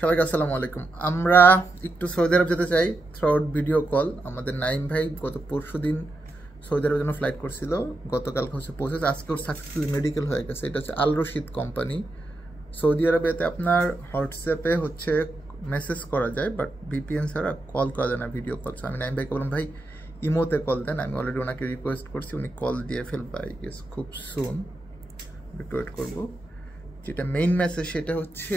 সবাইকে আসসালামু আলাইকুম। আমরা একটু সৌদি আরব যেতে চাই থ্রুআউট ভিডিও কল। আমাদের নাইম ভাই গত পরশু দিন সৌদি আরবের জন্য ফ্লাইট করছিল, গতকাল হচ্ছে পৌঁছেছে, আজকে ওর সাকসেসফুলি মেডিকেল হয়ে গেছে। এটা হচ্ছে আল রশিদ কোম্পানি। সৌদি আরবেতে আপনার হোয়াটসঅ্যাপে হচ্ছে মেসেজ করা যায়, বাট ভিপিএন ছাড়া কল করা যায় না, ভিডিও কল। আমি নাইম ভাইকে বললাম ভাই ইমোতে কল দেন, আমি অলরেডি ওনাকে রিকোয়েস্ট করছি, উনি কল দিয়ে ফেলবে আই গেস খুব সুন, একটু ওয়েট করবো। যেটা মেইন মেসেজ সেটা হচ্ছে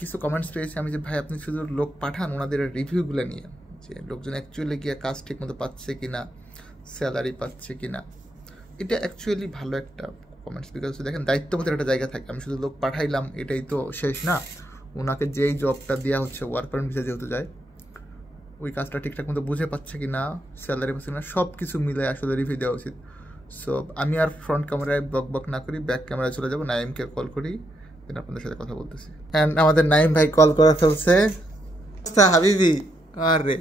কিছু কমেন্টস পেয়েছি আমি যে ভাই আপনি শুধু লোক পাঠান ওনাদের রিভিউগুলো নিয়ে, যে লোকজন অ্যাকচুয়ালি গিয়ে কাজ ঠিক মতো পাচ্ছে কি না, স্যালারি পাচ্ছে কি না। এটা অ্যাকচুয়ালি ভালো একটা কমেন্টস, বিকজ দেখেন দায়িত্ববোধের একটা জায়গা থাকে। আমি শুধু লোক পাঠাইলাম এটাই তো শেষ না, ওনাকে যেই জবটা দেওয়া হচ্ছে ওয়ার্ক পারমিট ভিসা যেহেতু যায়, ওই কাজটা ঠিকঠাক মতো বুঝে পাচ্ছে কি না, স্যালারি পাচ্ছে না, সব কিছু মিলে আসলে রিভিউ দেওয়া উচিত। সো আমি আর ফ্রন্ট ক্যামেরায় বক না করি, ব্যাক ক্যামেরায় চলে যাবো, নাইমকে কল করি, দেন আপনাদের সাথে কথা বলতেছি। অ্যান্ড আমাদের নাইম ভাই কল করা চলছে। আচ্ছা হাবিবি, আরে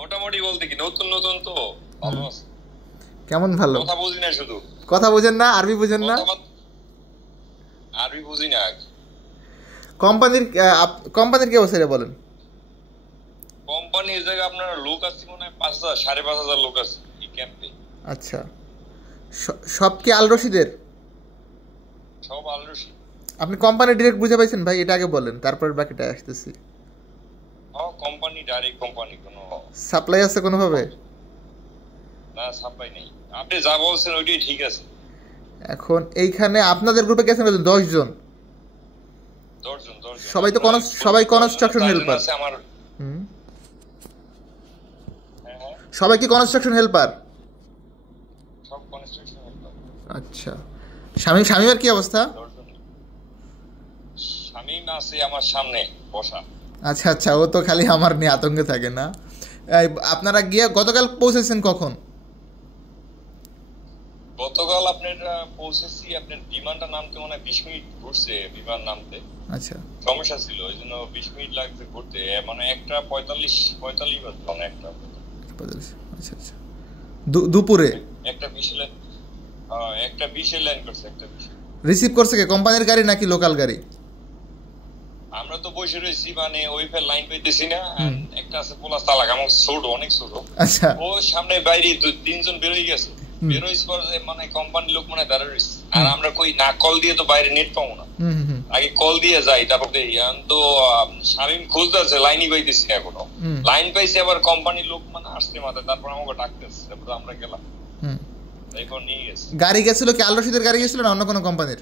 মোটামুটি বলতে কি নতুন নতুন তো ভালো আছে। কেমন ভালো? কথা বুঝি না, শুধু কথা বুঝেন না, আরবি বুঝেন না? আরবি বুঝি না। কোম্পানির কি অবস্থা বলেন? কোম্পানির জায়গায় আপনার লোক আছে মনে হয় 5,000 5,500 লোক আছে এই ক্যাম্পে। আচ্ছা, সব কি আল রশিদের? সব আল রশিদ। আপনি কোম্পানি ডিরেক্ট বুঝে পাইছেন ভাই? এটা আগে বলেন, তারপর বাকিটা আসতেছি। কোম্পানি ডাইরেক্ট, কোম্পানি কোনো সাপ্লাই আছে কোনোভাবে? না, সাপ্লাই নেই। আপনি যা বলছেন ওইটাই ঠিক আছে। এখন এইখানে আপনাদের গ্রুপে গেছেন 10 জন। 10 জন। সবাই তো সবাই কনস্ট্রাকশন হেল্পার। আমার সবাই কি কনস্ট্রাকশন হেল্পার? সব কনস্ট্রাকশন হেল্পার। আচ্ছা, শামীমের কি অবস্থা? শামীম আছে আমার সামনে বসা। আচ্ছা, ও তো খালি আমার নিয়ে আতঙ্কে থাকে না। আপনারা গিয়ে গতকাল পৌঁছেছেন কখন? গতকাল আপনার পৌঁছেছি, আপনার বিমানটা নামতে মনে হয় 20 মিনিট ঘুরছে বিমান নামতে। আচ্ছা, সমস্যা ছিল ওই জন্য 20 মিনিট লাগছে ঘুরতে, মানে 1:45 বাজে মানে 1:45। আচ্ছা, দুপুরে একটা 20 ল্যান্ড করছে। একটা 20 রিসিভ করছে কে? কোম্পানির গাড়ি নাকি লোকাল গাড়ি? আমরা তো বসে রয়েছি, মানে ওইফার লাইন পাইতেছি না। একটা আছে পোলা তালাক, আমার ছোট, অনেক ছোট। আচ্ছা, ও সামনে বাইরে 2-3 জন বেরোই গেছে। বেরোইস পর মানে কোম্পানির লোক মানে দাঁড়ায় রয়েছে, আর আমরা কই না, কল দিয়ে তো বাইরে নেট পাবো না, আগে কল দিয়ে যাই তারপর তো শামীম খুঁজতেছে, লাইনই পাইতেছি না এখনো। লাইন পাইছে, আবার কোম্পানির লোক মানে আসছে মাথায়, তারপর আমাকে ডাকতেছে, তারপর আমরা গেলাম, তারপর নিয়ে গেছে। গাড়ি গেছিল কি আল রশিদের গাড়ি গেছিল না অন্য কোনো কোম্পানির?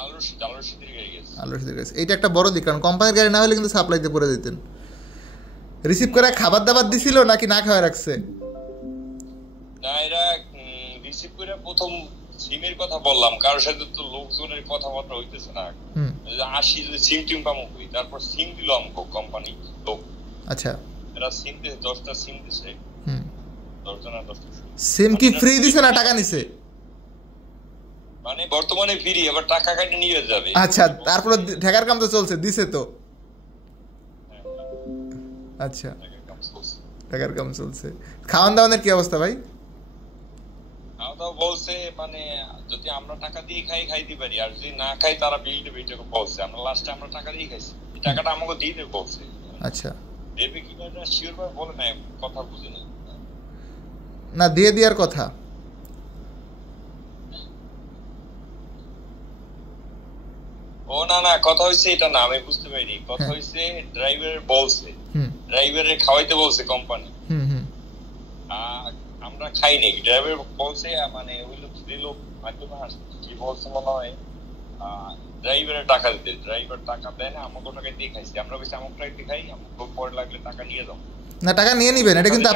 আল রশিদের গাড়ি গেছে। আল রশিদের গাড়ি। এইটা একটা বড় দিক, কারণ কোম্পানির গাড়ি না হলে কিন্তু সাপ্লাইতে পড়ে দিতেন। রিসিভ করে খাবার দাবার দিছিল নাকি না খাওয়া রাখছে? না, এরা রিসিভ করে প্রথম সিমের কথা বললাম, কারোর সাথে তো লোকজনের কথাবার্তা হইতেছে না। আসি যদি সিম টিম পাবো, তারপর সিম দিল আমাকে কোম্পানি লোক। আচ্ছা, এরা সিম দিয়েছে, 10টা সিম দিছে। 10 জনের 10টা সিম কি ফ্রি দিছে না টাকা নিছে? মানে বর্তমানে ফ্রি, আবার টাকা কাটে নিয়ে যাবে। আচ্ছা, তারপর ঢাকার কাম তো চলছে, দিছে তো। আচ্ছা, ঢাকার কাম চলছে। খাওয়ান দাওয়ানের কি অবস্থা ভাই? খাওয়া বলছে মানে যদি আমরা টাকা দিয়ে খাইতে পারি, আর যদি না খাই তারা বিল দেবে, এটা বলছে। আমরা লাস্টে আমরা টাকা দিয়ে খাইছি, এই টাকাটা আমাকে দিয়ে দেবে বলছে। আচ্ছা, দেবে কি না শিওর ভাবে বলে না, কথা বুঝে না দিয়ে দেওয়ার কথা। ও না, কথা হইছে এটা না, আমি বুঝতে পারিনি। কথা হইছে ড্রাইভারের বলছে, ড্রাইভারের খাওয়াইতে বলছে কোম্পানি। আমরা খাই নাই, ড্রাইভার বলছে, মানে ওই লোক যে লোক কি বলছে মনে হয় ড্রাইভারের টাকা দিতে। ড্রাইভার টাকা দেয় না, আমাকে টাকা দিয়ে খাইছি। আমরা বেশি আমাকে টাকা দিয়ে খাই, আমাকে পরে লাগলে টাকা নিয়ে যাও। না, টাকা নিয়ে নিবেন, এটা কিন্তু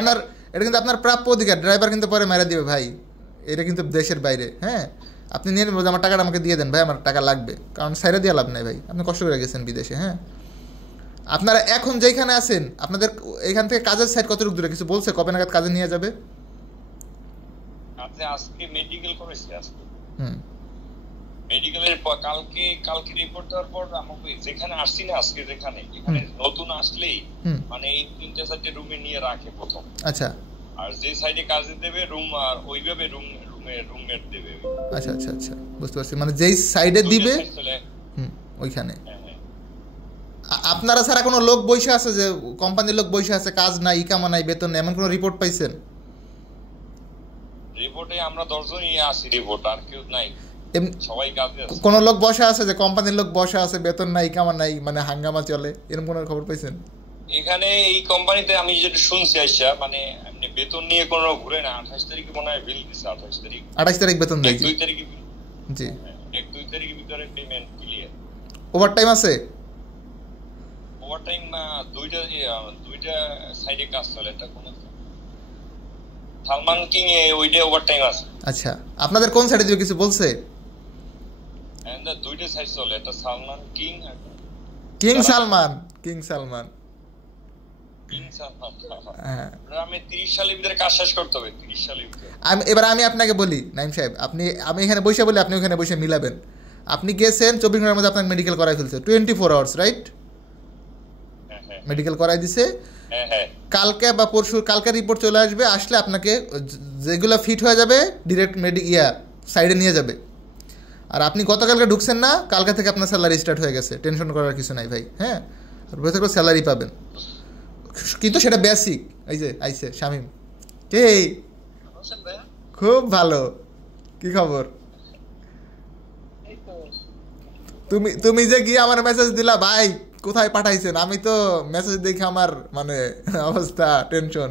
আপনার প্রাপ্য অধিকার। ড্রাইভার কিন্তু পরে মেরে দিবে ভাই, এটা কিন্তু দেশের বাইরে। হ্যাঁ, আপনি নিয়ে নেবেন, আমার টাকাটা আমাকে দিয়ে দেন ভাই, আমার টাকা লাগবে, কারণ সাইডে দিয়ে লাভ নাই ভাই, আপনি কষ্ট করে গেছেন বিদেশে। হ্যাঁ, আপনারা এখন যেখানে আছেন আপনাদের এখান থেকে কাজের সাইড কতটুকু দূরে কিছু বলছে? কবে নাগাদ কাজে নিয়ে যাবে? আজকে মেডিকেল করেছে, আজকে মেডিকেলের কালকে রিপোর্ট দেওয়ার পর আমাকে যেখানে আসছি না, আজকে যেখানে এখানে নতুন আসলেই মানে এই 3-4 রুমে নিয়ে রাখে প্রথম। আচ্ছা, আর যে সাইডে কাজে দেবে রুম, আর ওইভাবে রুম রুমমেট দেবে। আচ্ছা আচ্ছা আচ্ছা, বুঝতে পারছি, মানে যেই সাইডে দিবে ওইখানে। আপনারা ছাড়া কোনো লোক বসে আছে যে কোম্পানির লোক বসে আছে, কাজ নাই, ইকামা নাই, বেতন নেই, এমন কোনো রিপোর্ট পাইছেন? রিপোর্টে আমরা 10 জনই আছি, রিপোর্ট আর কেউ নাই, সবাই কাজে আছে। কোনো লোক বসে আছে যে কোম্পানির লোক বসে আছে, বেতন নাই, ইকামা নাই, মানে হাঙ্গামা চলে, এরকম কোনো খবর পাইছেন? এখানে এই কোম্পানিতে আমি যেটা শুনছি আইসা, মানে এমনি বেতন নিয়ে কোনো ঘুরে না। 28 তারিখে মনে হয় বিল দিছে, 28 তারিখ বেতন দেয় 2 তারিখে জি, 1-2 তারিখের ভিতরে পেমেন্ট ক্লিয়ার। ওভারটাইম আছে? ওভারটাইম দুইটা সাইডে কাজ চলে, এটা কোন সালমান কিং এ ওইটা ওভারটাইম আছে। আচ্ছা, আপনাদের কোন সাইডে দিবে কিছু বলছে? এন্ড দুইটা সাইড চলে, এটা সালমান কিং আর সালমান হ্যাঁ। আমি 30 সালের ভিতরে কাজ শেষ করতে হবে, 30 সালের ভিতরে। আমি আপনাকে বলি নাইম সাহেব, আমি এখানে বসে বলি, আপনি ওখানে বসে মিলাবেন। আপনি গেছেন 24 ঘন্টার মধ্যে আপনার মেডিকেল করাই ফেলছে, 24 আওয়ার্স, রাইট? মেডিকেল করাই দিছে। কালকে বা পরশু কালকে রিপোর্ট চলে আসবে, আসলে আপনাকে যেগুলো ফিট হয়ে যাবে ডিরেক্ট সাইডে নিয়ে যাবে। আর আপনি গতকালকে ঢুকছেন না, কালকে থেকে আপনার স্যালারি স্টার্ট হয়ে গেছে, টেনশন করার কিছু নাই ভাই। হ্যাঁ, আর বসে করে স্যালারি পাবেন, কিন্তু সেটা বেসিক। এই যে আইছে শামিম, কে? খুব ভালো, কি খবর? তুমি যে গিয়ে আমার মেসেজ দিলা ভাই, কোথায় পাঠাইছেন? আমি তো মেসেজ দেখে আমার মানে অবস্থা টেনশন।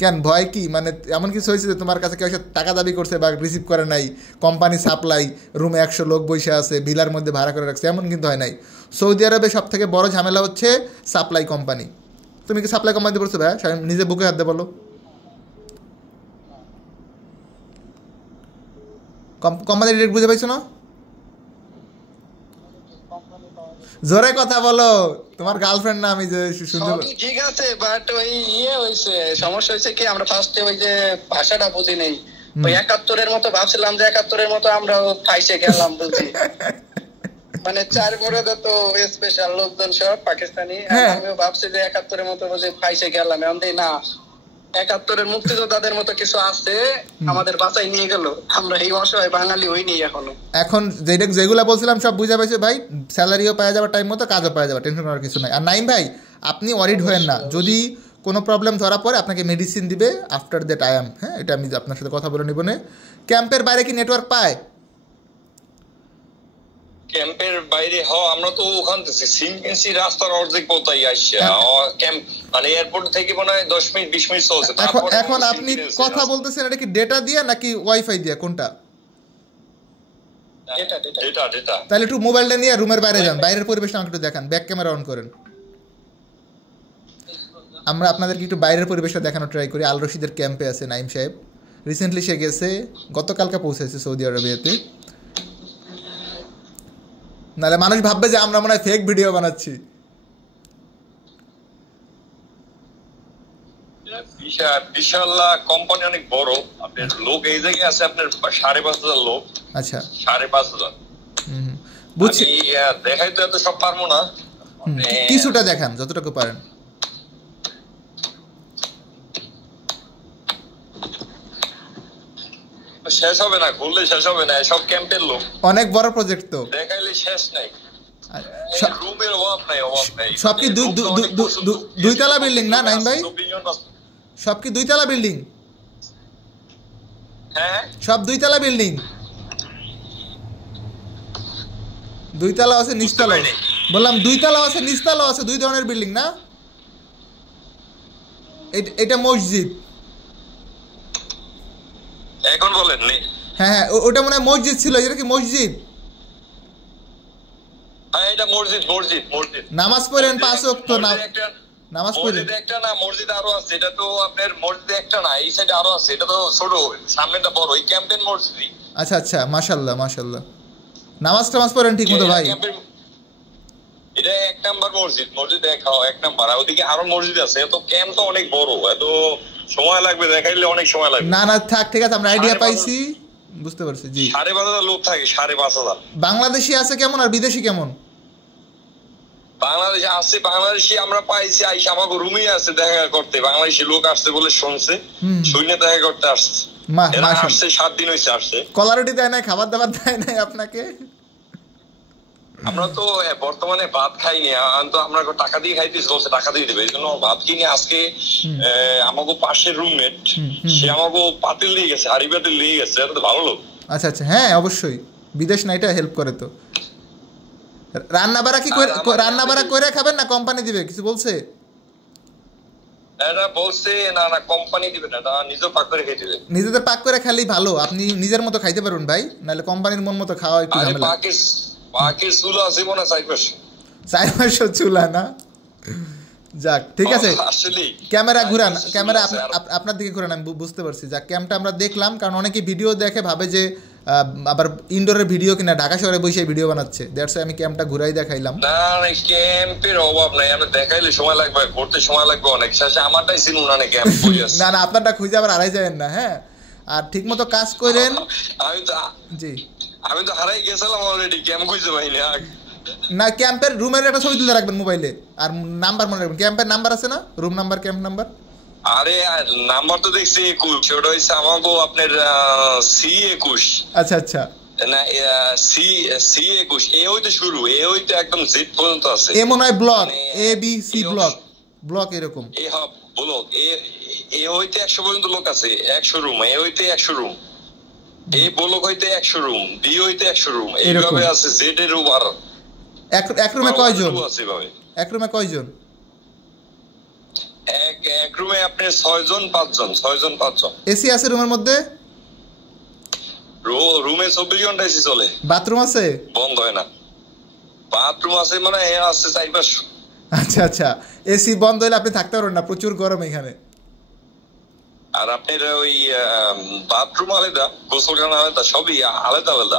কেন ভয় কি? মানে এমন কিছু হয়েছে যে তোমার কাছে কেউ টাকা দাবি করছে বা রিসিভ করে নাই, কোম্পানি সাপ্লাই, রুমে 100 লোক বসে আছে, বিলার মধ্যে ভাড়া করে রাখছে, এমন কিন্তু হয় নাই। সৌদি আরবে সব থেকে বড় ঝামেলা হচ্ছে সাপ্লাই কোম্পানি। তুমি কি সাপ্লাই কোম্পানিতে পড়ছো ভাই? নিজে বুকে হাত দিয়ে বলো। কোম্পানির রেট বুঝে পাইছো না? জোরে কথা বলো, তোমার গার্লফ্রেন্ড না আমি যে শুনতে। ঠিক আছে, বাট ওই হইছে, সমস্যা হইছে কি, আমরা ফার্স্টে ওই যে ভাষাটা বুঝি নেই। ওই 71-এর মতো ভাবছিলাম যে 71-এর মতো আমরা ফাইসে গেলাম বুঝি। মানে 4 মোড়ে তো স্পেশাল লোকজন সব পাকিস্তানি, আমিও ভাবছি যে 71-এর মতো বুঝি ফাইসে গেলাম। এখন না, 71-এর মুক্তিযোদ্ধাদের মতো কিছু আছে, আমাদের বাঁচাই নিয়ে গেল। আমরা এই অসহায় বাঙালি হইনি এখনো। এখন যেগুলা বলছিলাম সব বুঝা পাইছে ভাই, স্যালারিও পাওয়া যাবে টাইম মতো, কাজও পাওয়া যাবে, টেনশন করার কিছু নাই। আর নাইম ভাই, আপনি ওয়ারিড হয়েন না, যদি কোনো প্রবলেম ধরা পড়ে আপনাকে মেডিসিন দিবে আফটার দ্যাট আই এম। হ্যাঁ, এটা আমি আপনার সাথে কথা বলে নিব না। ক্যাম্পের বাইরে কি নেটওয়ার্ক পায়? ক্যাম্পের বাইরে আমরা তো ওখান থেকে সিনকেন্সি রাস্তার অর্ধেক পথই আসছে। ক্যাম্প মানে এয়ারপোর্ট থেকে মনে হয় 10 মিনিট 20 মিনিট চলছে। এখন আপনি কথা বলতেছেন, এটা কি ডেটা দিয়ে নাকি ওয়াইফাই দিয়ে, কোনটা? ডেটা। তাহলে একটু মোবাইলটা নিয়ে রুমের বাইরে যান, বাইরের পরিবেশটা আমাকে একটু দেখান, ব্যাক ক্যামেরা অন করেন। আমরা আপনাদেরকে একটু বাইরের পরিবেশটা দেখানো ট্রাই করি। আল রশিদের ক্যাম্পে আছে নাইম সাহেব, রিসেন্টলি সে গেছে, গতকালকে পৌঁছেছে সৌদি আরবিয়াতে। নাহলে মানুষ ভাববে যে আমরা মনে হয় ফেক ভিডিও বানাচ্ছি। বিশাল কোম্পানি, অনেক বড়। আপনার লোক এই জায়গায় আছে আপনার 5,500 লোক। আচ্ছা, 5,500। বুঝছি, দেখাই তো এত সব পারবো না, কিছুটা দেখান যতটুকু পারেন। শেষ হবে না, ঘুরলে শেষ হবে না, সব ক্যাম্পের লোক, অনেক বড় প্রজেক্ট তো, দেখাইলে শেষ নাই। রুমের অভাব নাই। সব কি দুইতলা বিল্ডিং না নাইম ভাই? সব কি দুইতলা বিল্ডিং? হ্যাঁ, সব দুইতলা বিল্ডিং? দুইতলা আছে, নিচতলা? বললাম দুইতলা আছে, নিচতলা আছে, দুই ধরনের বিল্ডিং না? এটা মসজিদ? এখন বলেন। হ্যাঁ, ওটা মনে হয় মসজিদ ছিল। এটা কি মসজিদ? হ্যাঁ, এটা মসজিদ। নামাজ পড়েন 5 ওয়াক্ত নামাজ পড়েন? একটা না, মসজিদ আরো আছে। এটা তো আপনার মসজিদ একটা না, এই সাইডে আরো আছে। এটা তো ছোট, সামনেটা বড়। এই ক্যাম্পের মসজিদ। আচ্ছা, মাশাআল্লাহ। নামাজ পড়েন ঠিক মতো ভাই? এটা 1 নাম্বার মসজিদ দেখাও, 1 নাম্বার। আর ওদিকে আরো মসজিদ আছে। এত ক্যাম্প তো অনেক বড়, এত সময় লাগবে, দেখাইলে অনেক সময় লাগবে। না থাক, ঠিক আছে, আমরা আইডিয়া পাইছি, বুঝতে পারছি। জি, 5,500 লোক থাকে। 5,500 বাংলাদেশি আছে কেমন আর বিদেশি কেমন? বাংলাদেশে আসছে, বাংলাদেশি আমরা পাইছি, আইসা আমাকে রুমেই আছে দেখা করতে। বাংলাদেশি লোক আসছে বলে শুনছে, সৈন্য দেখা করতে আসছে। এরা আসছে 7 দিন হয়েছে আসছে। কলারুটি দেয় নাই, খাবার দাবার দেয় নাই আপনাকে? আমরা তো বর্তমানে ভাত খাইনি, তো আমরা টাকা দিয়ে খাইতেছি, বলছে টাকা দিয়ে দেবে, এই জন্য ভাত কিনে আজকে আমাকে পাশের রুমমেট সে আমাকে পাতিল দিয়ে গেছে, হাড়ি পাতিল দিয়ে গেছে। এটা তো ভালো লোক। আচ্ছা আচ্ছা, হ্যাঁ অবশ্যই, বিদেশ না এটা হেল্প করে তো। রান্না বাড়া কি রান্না বাড়া করে খাবেন না কোম্পানি দিবে, কিছু বলছে? এটা বলছে না না কোম্পানি দিবে না, নিজে পাক করে খেতে দিবে। নিজেদের পাক করে খালি ভালো, আপনি নিজের মতো খাইতে পারবেন ভাই, নাহলে কোম্পানির মন মতো খাওয়া একটু ঝামেলা। পাকের চুলা আছে মনে হয় 4-500 চুলা না? যাক ঠিক আছে, ক্যামেরা ঘুরান, ক্যামেরা আপনার দিকে ঘুরান, আমি বুঝতে পারছি। যাক ক্যামটা আমরা দেখলাম, কারণ অনেকে ভিডিও দেখে ভাবে যে আবার ইনডোরের ভিডিও কিনা ঢাকা শহরে বসে ভিডিও বানাচ্ছে, দ্যাটস আমি ক্যামটা ঘুরাই দেখাইলাম। না না ক্যাম্পের অভাব নাই, আমরা দেখাইলে সময় লাগবে, করতে সময় লাগবে অনেক। শেষে আমারটাই চিনুন না ক্যাম্প কই আছে। না না আপনারটা খুঁজে আবার হারাই যাবেন না, হ্যাঁ। আর ঠিকমতো কাজ করেন। আমি তো হারাই গেছিলাম অলরেডি, ক্যাম্প খুঁজে পাইনি। না ক্যাম্পের রুমের একটা ছবি তুলে রাখবেন মোবাইলে, আর নাম্বার মনে রাখবেন। ক্যাম্পের নাম্বার আছে না, রুম নাম্বার, ক্যাম্প নাম্বার? আরে নাম্বার তো দেখছি 21, ওটা হইছে আমাগো আপনার C21। আচ্ছা আচ্ছা, না C21 এ হইতে শুরু, এ হইতে একদম জেড পর্যন্ত আছে। এ মনে হয় ব্লক ABC ব্লক এরকম। এ হ্যাঁ ব্লক, এ হইতে 100 পর্যন্ত লোক আছে, 100 রুম। এ হইতে 100 রুম, এ ব্লক হইতে 100 রুম, বি হইতে 100 রুম, এইভাবে আছে জেড এর উপর। এক রুমে কয়জন? এক রুমে কয়জন? এক রুমে আপনি 6 জন 5 জন। এসি আছে রুমের মধ্যে? রুমে 24 ঘন্টা এসি চলে। বাথরুম আছে? বন্ধ হয় না। বাথরুম আছে মানে আছে 4-5। আচ্ছা আচ্ছা, এসি বন্ধ হলে আপনি থাকতে পারবেন না, প্রচুর গরম এখানে। আর আপনার ওই বাথরুম আলাদা, গোসলখানা আলাদা, সবই আলাদা আলাদা,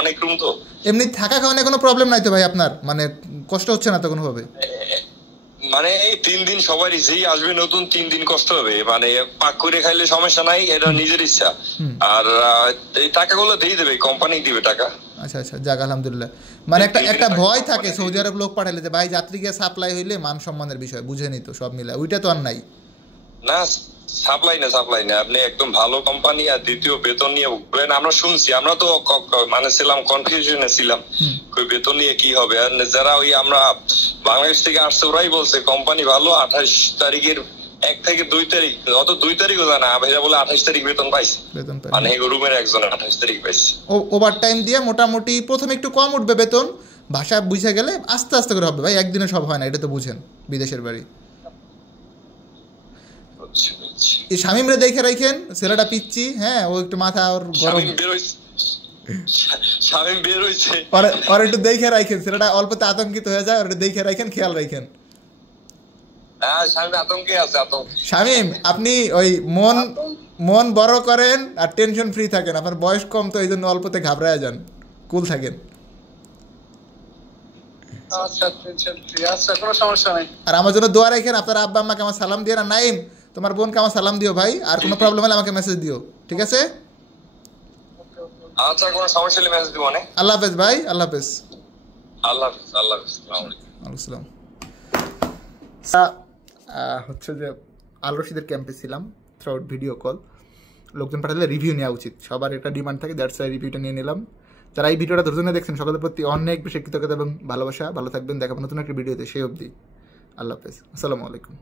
অনেক রুম তো। এমনি থাকা খাওয়ানোর কোনো প্রবলেম নাই তো ভাই আপনার, মানে কষ্ট হচ্ছে না তো কোনো ভাবে? মানে এই 3 দিন সবারই যেই আসবে নতুন 3 দিন কষ্ট হবে, মানে পাক করে খাইলে সমস্যা নাই, এটা নিজের ইচ্ছা। আর এই টাকাগুলো দিয়ে দেবে, কোম্পানি দিবে টাকা। আচ্ছা আচ্ছা, যাক আলহামদুলিল্লাহ। মানে একটা ভয় থাকে সৌদি আরব লোক পাঠাইলে যে ভাই যাত্রী গিয়ে সাপ্লাই হইলে মান সম্মানের বিষয় বুঝেনি তো সব মিলে, ওইটা তো আর নাই না। সাপ্লাই না, আপনি একদম ভালো কোম্পানি, আর দ্বিতীয় বেতন নিয়ে বলেন। আমরা শুনছি, আমরা তো মানে ছিলাম কনফিউশনে ছিলাম, ওই বেতন নিয়ে কি হবে। আর যারা ওই আমরা বাংলাদেশ থেকে আসছে ওরাই বলছে কোম্পানি ভালো, 28 তারিখের 1 থেকে 2 তারিখ, অত 2 তারিখও জানা ভাইরা বলে 28 তারিখ বেতন পাইছে, মানে এই রুমের একজন 28 তারিখ পাইছে। ওভার টাইম দিয়ে মোটামুটি প্রথমে একটু কম উঠবে বেতন, ভাষা বুঝে গেলে আস্তে আস্তে করে হবে ভাই, একদিনে সব হয় না, এটা তো বুঝেন বিদেশের বাড়ি। শামিম রে দেখে রাখেন, ছেলেটা পিচ্ছি, হ্যাঁ ও একটু মাথা ওর গরম, শামিম বের হইছে, আর একটু দেখে রাখেন, ছেলেটা অল্পতে আতঙ্কিত হয়ে যায়, আর একটু দেখে রাখেন, খেয়াল রাখেন। শামিম আপনি ওই মন বড় করেন আর টেনশন ফ্রি থাকেন, আপনার বয়স কম তো এই জন্য অল্পতে ঘাবড়ায় যান, কুল থাকেন। আর আমার জন্য দোয়া রাখেন, আপনার আব্বা আম্মাকে আমার সালাম দিয়ে, না নাইম তোমার বোনকে আমার সালাম দিও ভাই, আর কোনো প্রবলেম হলে আমাকে মেসেজ দিও, ঠিক আছে? আচ্ছা, কোনো সমস্যা হলে মেসেজ দিব। আল্লাহ হাফেজ ভাই, আল্লাহ হাফেজ। আসসালাম। হচ্ছে যে আল রশিদের ক্যাম্পে ছিলাম, থ্রুআউট ভিডিও কল। লোকজন পাঠালে রিভিউ নেওয়া উচিত, সবার একটা ডিমান্ড থাকে, দ্যাটস ওয়াই রিভিউটা নিয়ে নিলাম। যারা এই ভিডিওটা ধৈর্য নিয়ে দেখছেন সকলের প্রতি অনেক বেশি কৃতজ্ঞতা এবং ভালোবাসা। ভালো থাকবেন, দেখাবো নতুন একটা ভিডিওতে, সেই অবধি আল্লাহ হাফেজ, আসসালামু আলাইকুম।